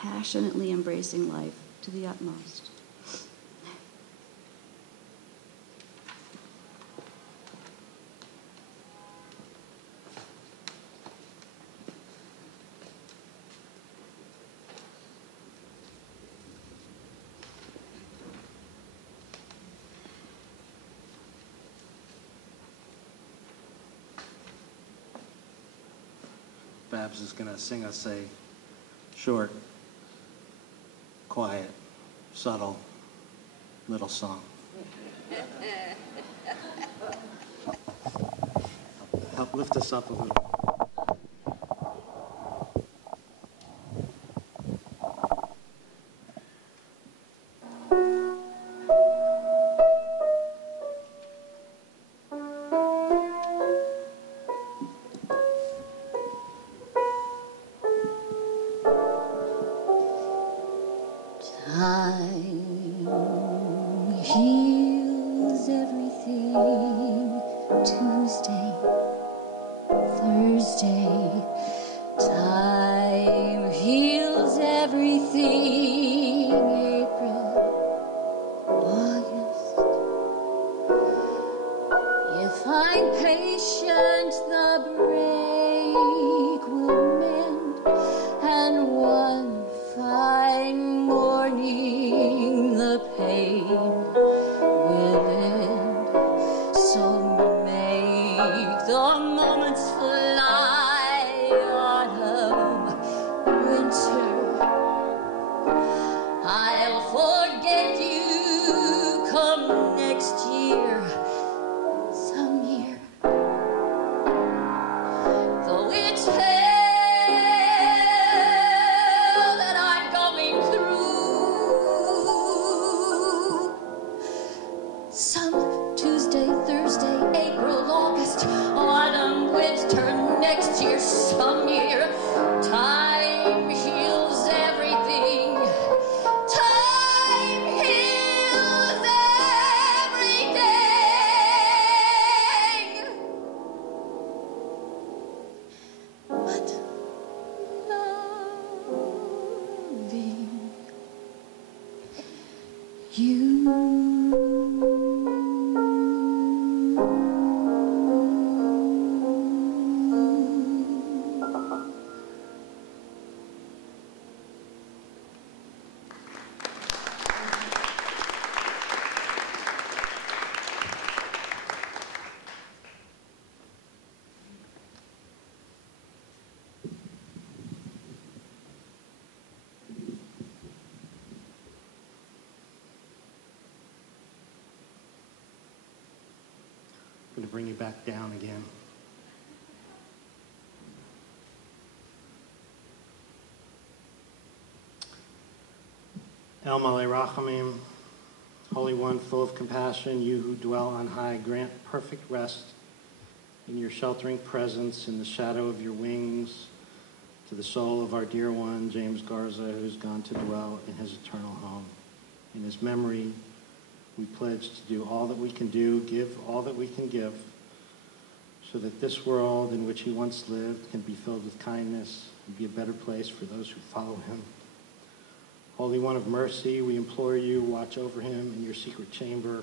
passionately embracing life to the utmost. Babs is going to sing us a short, quiet, subtle little song. Help lift us up a little. To bring you back down again. El Malay Rachamim, Holy One, full of compassion, you who dwell on high, grant perfect rest in your sheltering presence in the shadow of your wings to the soul of our dear one, James Garza, who's gone to dwell in his eternal home. In his memory, we pledge to do all that we can do, give all that we can give, so that this world in which he once lived can be filled with kindness and be a better place for those who follow him. Holy One of mercy, we implore you, watch over him in your secret chamber,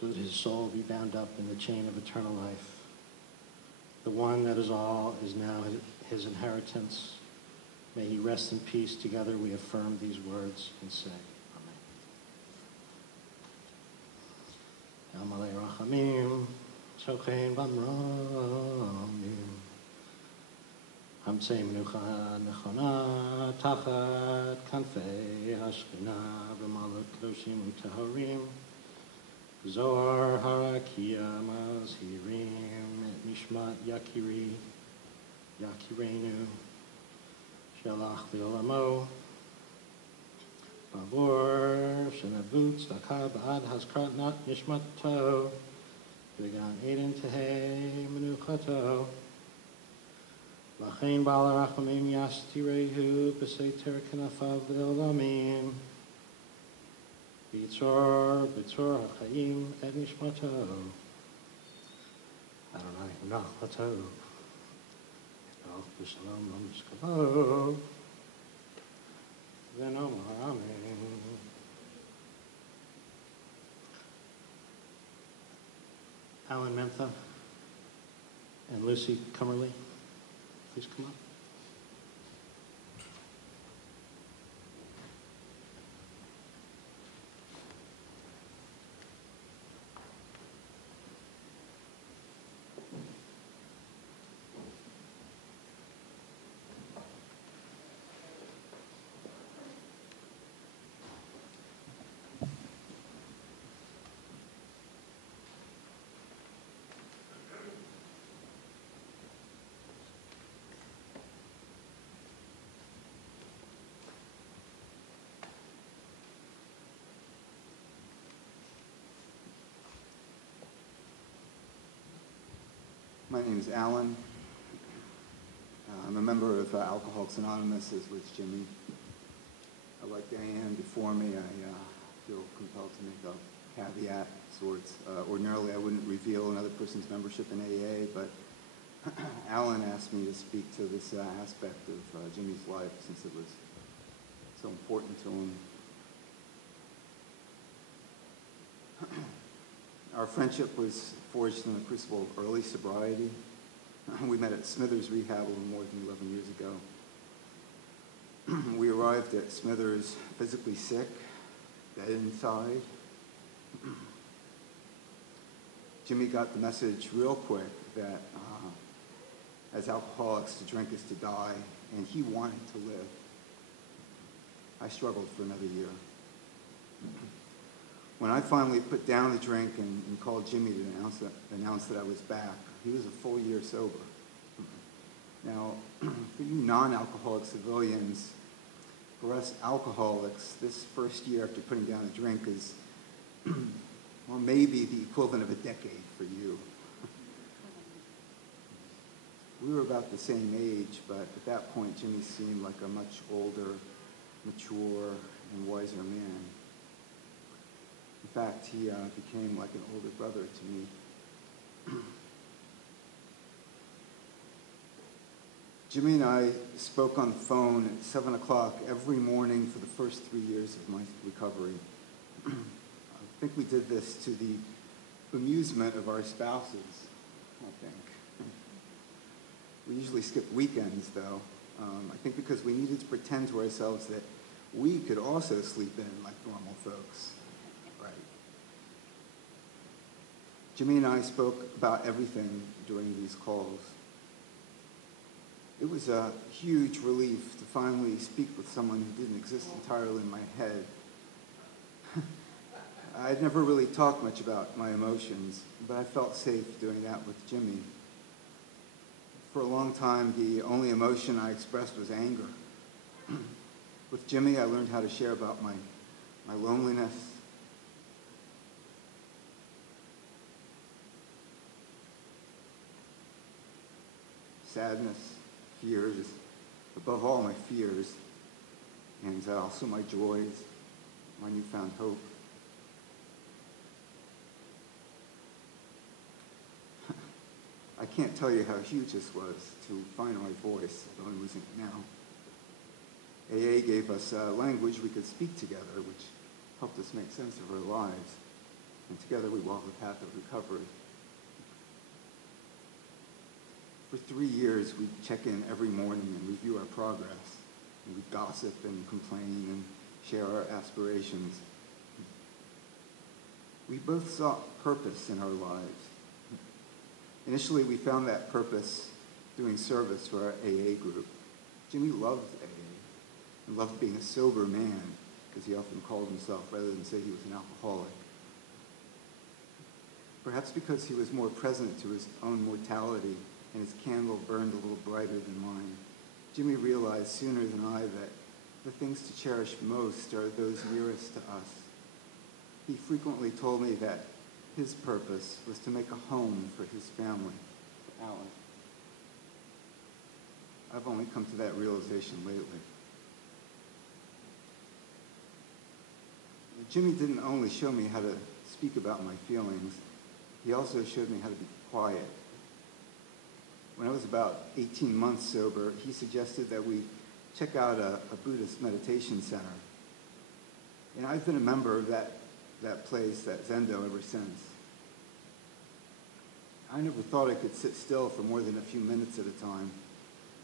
so that his soul be bound up in the chain of eternal life. The one that is all is now his inheritance. May he rest in peace. Together we affirm these words and say, Amen. El Malay Rachamim, Shochein Bamramim, Hamsei Menucha Nechona, Tachat Kanfei Hashkina, B'malot Kedoshim U'Taharim, Zohar Harakia Mazhirim, Et Nishmat Yakiri, Yakirenu, Shalach V'olamo, Bavor, Shenavut, Stakar Ba'ad Hazkrat Nat Nishmato, V'gan Eden Tehei Menuchato, Lachain Ba'al Rachamim Yastirehu, B'Seiter Kanafav V'olamim, B'Tzor HaChaim Et Nishmato, Adonai Nachato, B'Shalom Lo Mishkabo, Samantha and Lucy Cummerly, please come up. My name is Alan. I'm a member of Alcoholics Anonymous, as was Jimmy. Like Diane before me, I feel compelled to make a caveat sorts. Ordinarily, I wouldn't reveal another person's membership in AA, but Alan asked me to speak to this aspect of Jimmy's life since it was so important to him. Our friendship was forged in the crucible of early sobriety. We met at Smithers Rehab a little more than 11 years ago. We arrived at Smithers physically sick, dead inside. Jimmy got the message real quick that as alcoholics, to drink is to die, and he wanted to live. I struggled for another year. When I finally put down the drink and called Jimmy to announce that I was back, he was a full year sober. Now, for you non-alcoholic civilians, for us alcoholics, this first year after putting down a drink is, well, maybe the equivalent of a decade for you. We were about the same age, but at that point, Jimmy seemed like a much older, mature, and wiser man. In fact, he became like an older brother to me. Jimmy and I spoke on the phone at 7 o'clock every morning for the first 3 years of my recovery. I think we did this to the amusement of our spouses, I think. We usually skip weekends, though. I think because we needed to pretend to ourselves that we could also sleep in like normal folks. Right. Jimmy and I spoke about everything during these calls. It was a huge relief to finally speak with someone who didn't exist entirely in my head. I'd never really talked much about my emotions, but I felt safe doing that with Jimmy. For a long time, the only emotion I expressed was anger. With Jimmy, I learned how to share about my loneliness, sadness, fears, above all my fears, and also my joys, my newfound hope. I can't tell you how huge this was to find my voice, though I'm losing it now. AA gave us language we could speak together, which helped us make sense of our lives, and together we walked the path of recovery. For 3 years, we'd check in every morning and review our progress. And we'd gossip and complain and share our aspirations. We both sought purpose in our lives. Initially, we found that purpose doing service for our AA group. Jimmy loved AA and loved being a sober man, because he often called himself rather than say he was an alcoholic. Perhaps because he was more present to his own mortality and his candle burned a little brighter than mine, Jimmy realized sooner than I that the things to cherish most are those nearest to us. He frequently told me that his purpose was to make a home for his family, for Alan. I've only come to that realization lately. Jimmy didn't only show me how to speak about my feelings, he also showed me how to be quiet. When I was about 18 months sober, he suggested that we check out a Buddhist meditation center. And I've been a member of that place, that Zendo, ever since. I never thought I could sit still for more than a few minutes at a time,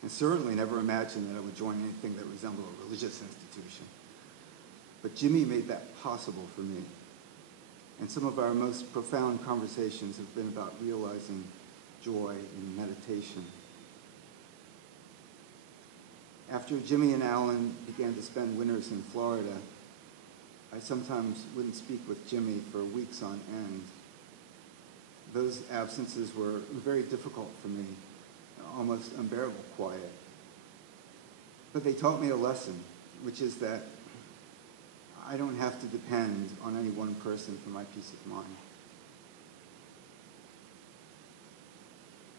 and certainly never imagined that I would join anything that resembled a religious institution. But Jimmy made that possible for me. And some of our most profound conversations have been about realizing joy in meditation. After Jimmy and Alan began to spend winters in Florida, I sometimes wouldn't speak with Jimmy for weeks on end. Those absences were very difficult for me, almost unbearable quiet. But they taught me a lesson, which is that I don't have to depend on any one person for my peace of mind.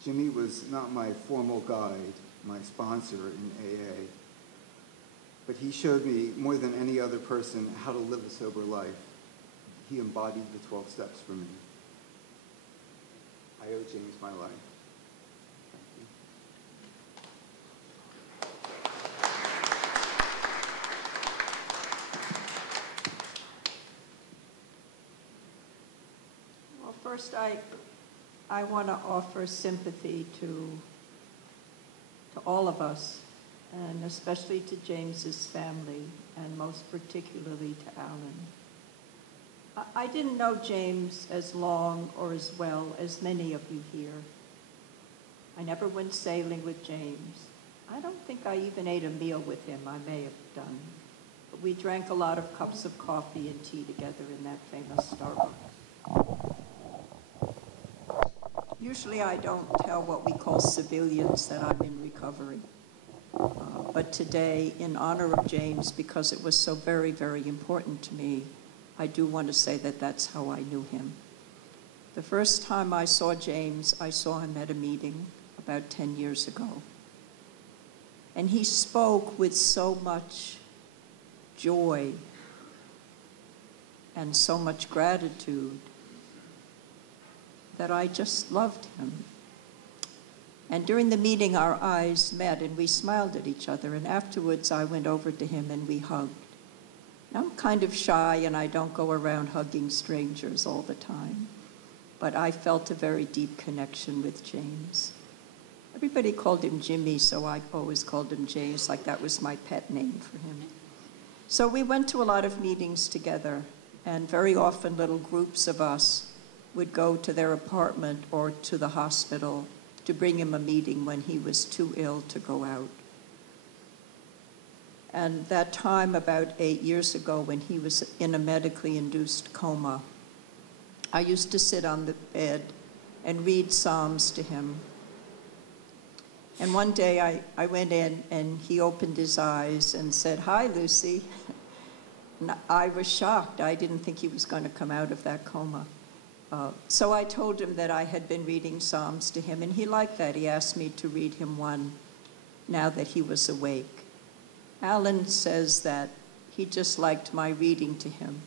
Jimmy was not my formal guide, my sponsor in AA, but he showed me more than any other person how to live a sober life. He embodied the 12 steps for me. I owe James my life. Thank you. Well, first I want to offer sympathy to all of us, and especially to James's family, and most particularly to Alan. I didn't know James as long or as well as many of you here. I never went sailing with James. I don't think I even ate a meal with him. I may have done. But we drank a lot of cups of coffee and tea together in that famous Starbucks. Usually I don't tell what we call civilians that I'm in recovery. But today, in honor of James, because it was so very, very important to me, I do want to say that that's how I knew him. The first time I saw James, I saw him at a meeting about 10 years ago. And he spoke with so much joy and so much gratitude that I just loved him. And during the meeting, our eyes met and we smiled at each other. And afterwards, I went over to him and we hugged. Now, I'm kind of shy and I don't go around hugging strangers all the time. But I felt a very deep connection with James. Everybody called him Jimmy, so I always called him James, like that was my pet name for him. So we went to a lot of meetings together, and very often little groups of us would go to their apartment or to the hospital to bring him a meeting when he was too ill to go out. And that time, about 8 years ago, when he was in a medically induced coma, I used to sit on the bed and read Psalms to him. And one day I went in and he opened his eyes and said, "Hi, Lucy." And I was shocked. I didn't think he was going to come out of that coma. So I told him that I had been reading Psalms to him, and he liked that. He asked me to read him one now that he was awake. Alan says that he just liked my reading to him,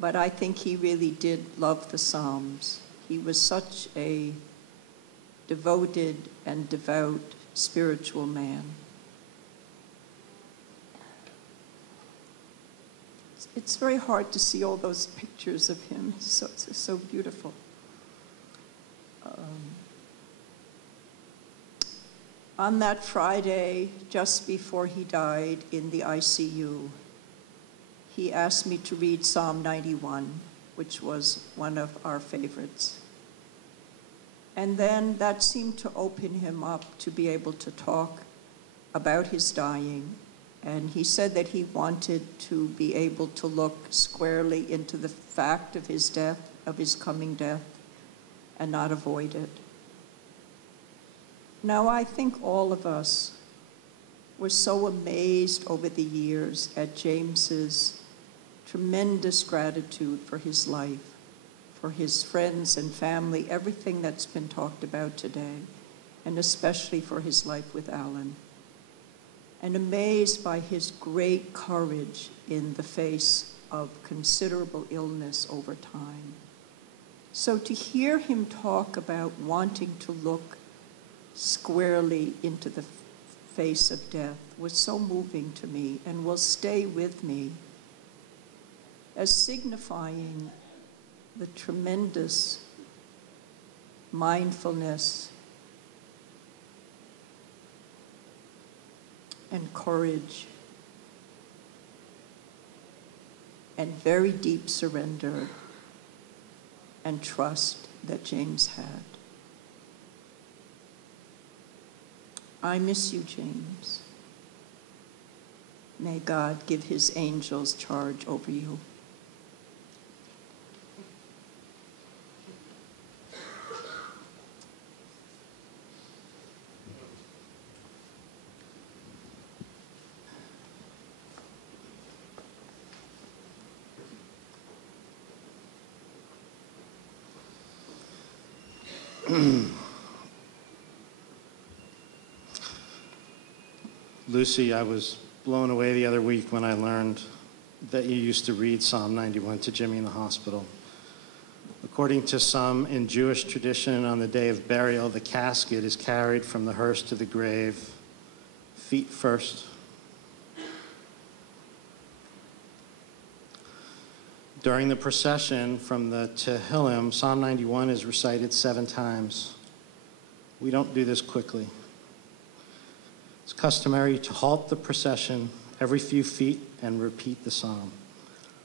but I think he really did love the Psalms. He was such a devoted and devout spiritual man. It's very hard to see all those pictures of him. It's so beautiful. On that Friday, just before he died in the ICU, he asked me to read Psalm 91, which was one of our favorites. And then that seemed to open him up to be able to talk about his dying. And he said that he wanted to be able to look squarely into the fact of his death, of his coming death, and not avoid it. Now, I think all of us were so amazed over the years at James's tremendous gratitude for his life, for his friends and family, everything that's been talked about today, and especially for his life with Alan. And amazed by his great courage in the face of considerable illness over time. So to hear him talk about wanting to look squarely into the face of death was so moving to me and will stay with me as signifying the tremendous mindfulness, and courage, and very deep surrender and trust that James had. I miss you, James. May God give his angels charge over you. Lucy, I was blown away the other week when I learned that you used to read Psalm 91 to Jimmy in the hospital. According to some, in Jewish tradition, on the day of burial, the casket is carried from the hearse to the grave, feet first. During the procession from the Tehillim, Psalm 91 is recited 7 times. We don't do this quickly. It's customary to halt the procession every few feet and repeat the psalm.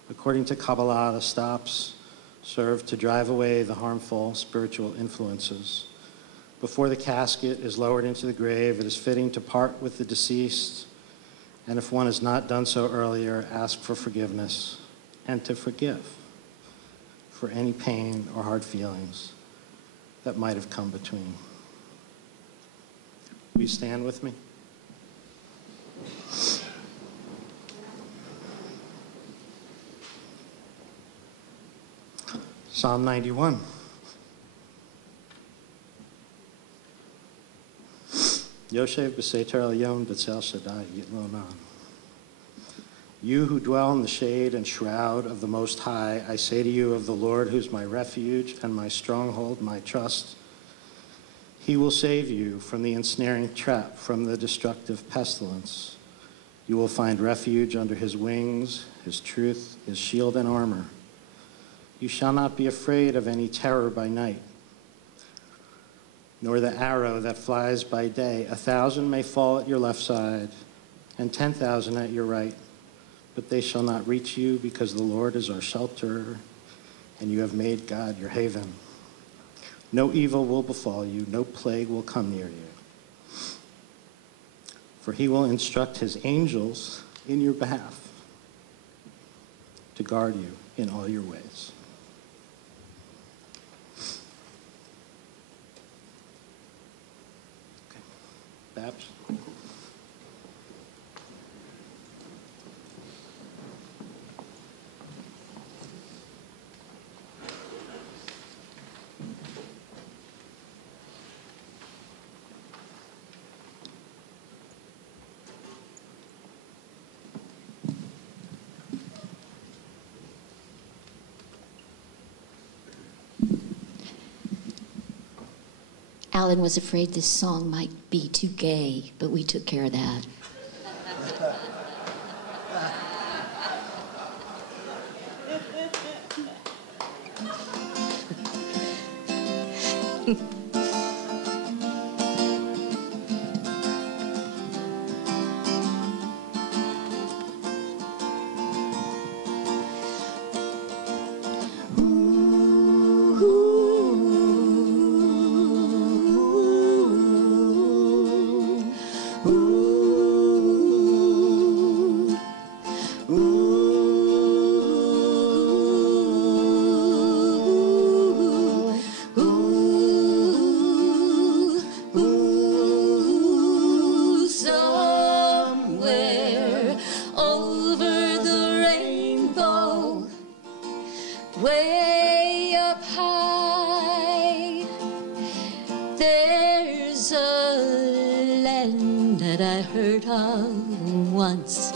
According to Kabbalah, the stops serve to drive away the harmful spiritual influences. Before the casket is lowered into the grave, it is fitting to part with the deceased, and if one has not done so earlier, ask for forgiveness and to forgive for any pain or hard feelings that might have come between. Will you stand with me? Psalm 91. Yoshev b'seiter elyon b'tzel Shaddai yitlonan. You who dwell in the shade and shroud of the Most High, I say to you of the Lord, who's my refuge and my stronghold, my trust, he will save you from the ensnaring trap, from the destructive pestilence. You will find refuge under his wings, his truth, his shield and armor. You shall not be afraid of any terror by night, nor the arrow that flies by day. 1,000 may fall at your left side, and 10,000 at your right, but they shall not reach you, because the Lord is our shelter, and you have made God your haven. No evil will befall you, no plague will come near you. For he will instruct his angels in your behalf to guard you in all your ways. Okay. Babs? Alan was afraid this song might be too gay, but we took care of that. Way up high, there's a land that I heard of once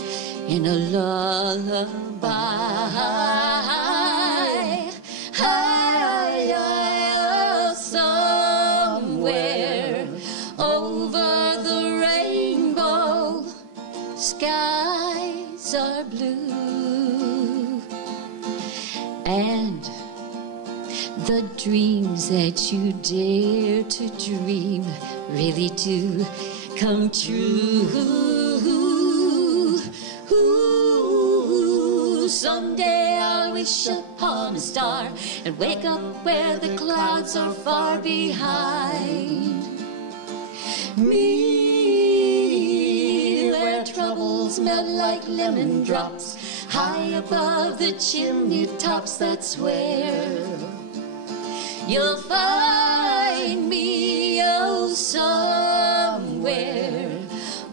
in a lullaby. High, somewhere over the rainbow, skies are blue. And the dreams that you dare to dream really do come true. Ooh, someday I'll wish upon a star and wake up where the clouds are far behind me, where troubles melt like lemon drops high above the chimney tops. That's where you'll find me, oh, somewhere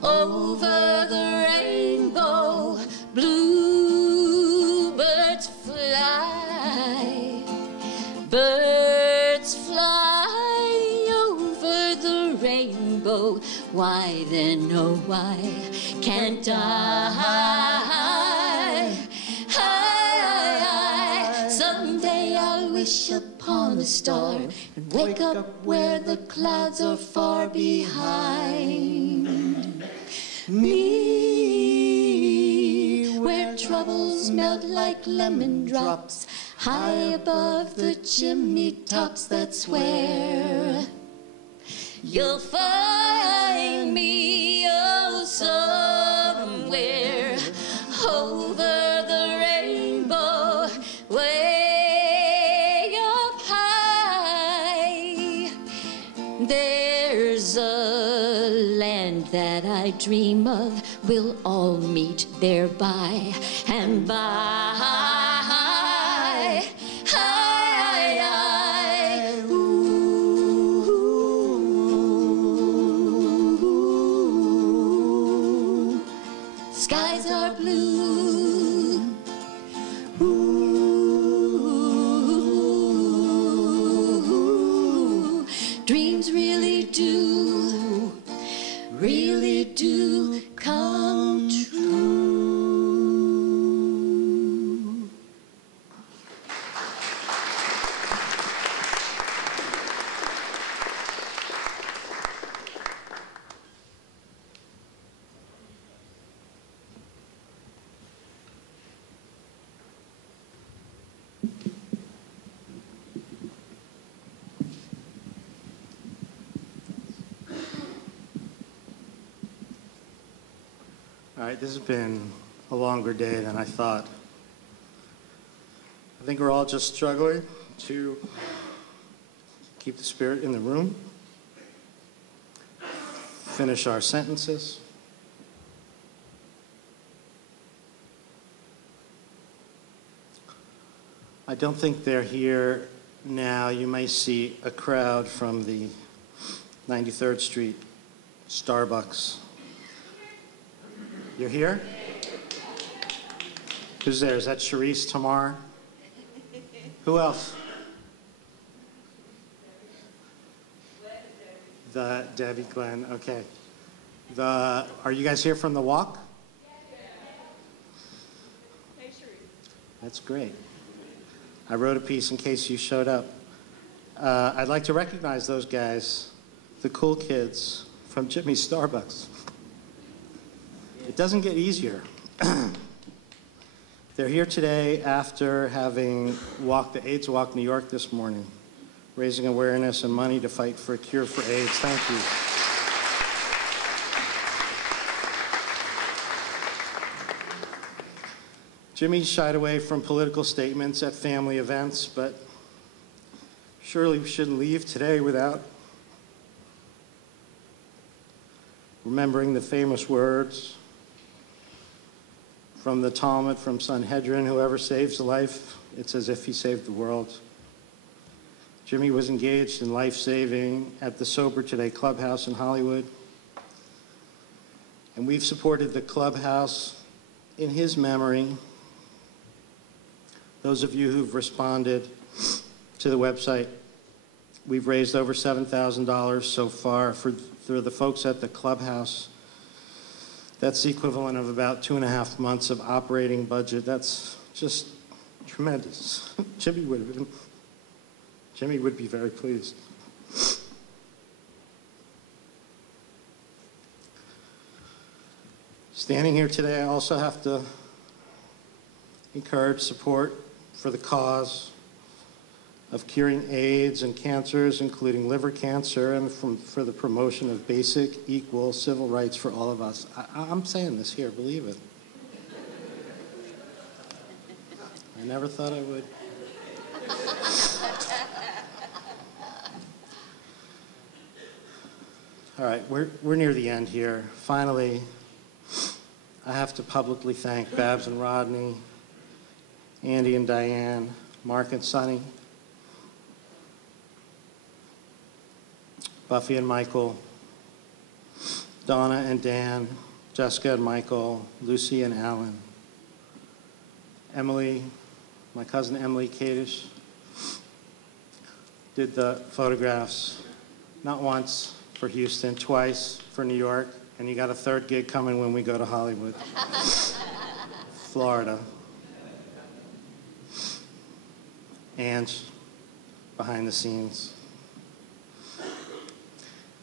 over the rainbow. Bluebirds fly, birds fly over the rainbow. Why then, oh, why can't I? Someday I'll wish upon a star and wake up where the clouds are far behind me, where troubles melt like lemon drops high above the chimney tops. That's where you'll find me, oh, somewhere over the rainbow, way up high. There's a land that I dream of, we'll all meet there by and by. Skies are blue. Ooh, dreams really do come true. All right, this has been a longer day than I thought. I think we're all just struggling to keep the spirit in the room, finish our sentences. I don't think they're here now. You may see a crowd from the 93rd Street Starbucks. You're here? Who's there? Is that Charisse Tamar? Who else? Debbie Glenn, okay. Are you guys here from the walk? Hey, Charisse. That's great. I wrote a piece in case you showed up. I'd like to recognize those guys, the cool kids from Jimmy's Starbucks. It doesn't get easier. They're here today after having walked the AIDS Walk New York this morning, raising awareness and money to fight for a cure for AIDS. Thank you. Jimmy shied away from political statements at family events, but surely we shouldn't leave today without remembering the famous words from the Talmud, from Sanhedrin: whoever saves a life, it's as if he saved the world. Jimmy was engaged in life-saving at the Sober Today Clubhouse in Hollywood. And we've supported the Clubhouse in his memory. Those of you who've responded to the website, we've raised over $7,000 so far for the folks at the Clubhouse. That's the equivalent of about 2.5 months of operating budget. That's just tremendous. Jimmy would be very pleased. Standing here today, I also have to encourage support for the cause of curing AIDS and cancers, including liver cancer, and for the promotion of basic, equal civil rights for all of us. I'm saying this here, believe it. I never thought I would. All right, we're near the end here. Finally, I have to publicly thank Babs and Rodney, Andy and Diane, Mark and Sonny, Buffy and Michael, Donna and Dan, Jessica and Michael, Lucy and Alan, Emily, my cousin Emily Kadish, did the photographs, not once for Houston, twice for New York, and you got a third gig coming when we go to Hollywood, Florida. And behind the scenes.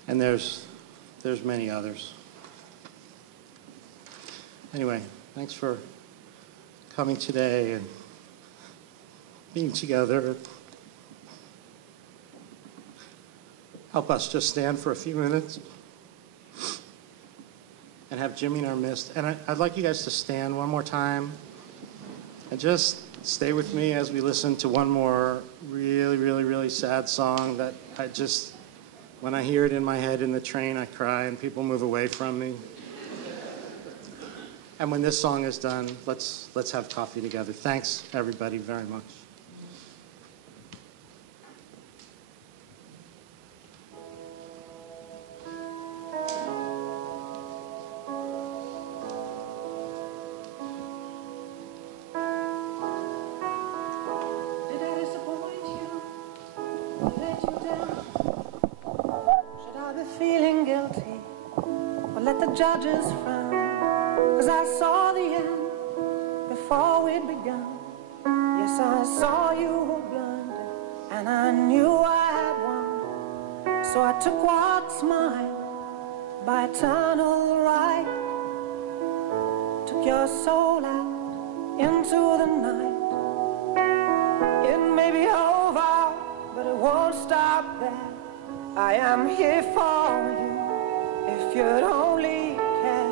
And there's many others. Anyway, thanks for coming today and being together. Help us just stand for a few minutes and have Jimmy in our midst. And I'd like you guys to stand one more time and just stay with me as we listen to one more really, really, really sad song that when I hear it in my head in the train, I cry and people move away from me. And when this song is done, let's have coffee together. Thanks, everybody, very much. Feeling guilty, or let the judges frown, 'cause I saw the end before we'd begun. Yes, I saw you were blinded, and I knew I had won. So I took what's mine by eternal right, took your soul out into the night. It may be over, but it won't stop there. I am here for you, if you'd only care.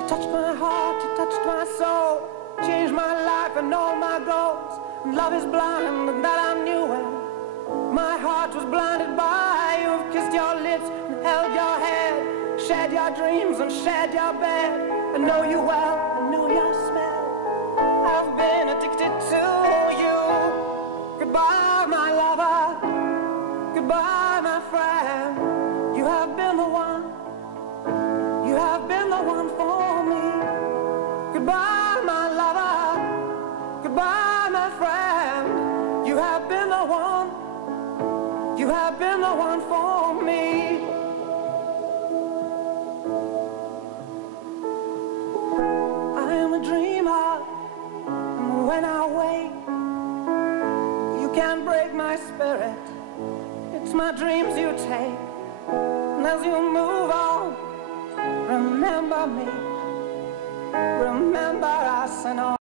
You touched my heart, you touched my soul, changed my life and all my goals. And love is blind, and that I knew well. My heart was blinded by you. I've kissed your lips and held your head, shared your dreams and shared your bed. I know you well, I know your smell. I've been addicted to you. Goodbye, my lover. Goodbye, my friend. You have been the one. You have been the one for me. Goodbye, my lover. Goodbye, my friend. You have been the one. You have been the one for me. I am a dreamer, and when I wake, you can't break my spirit. It's my dreams you take, and as you move on, remember me, remember us and all.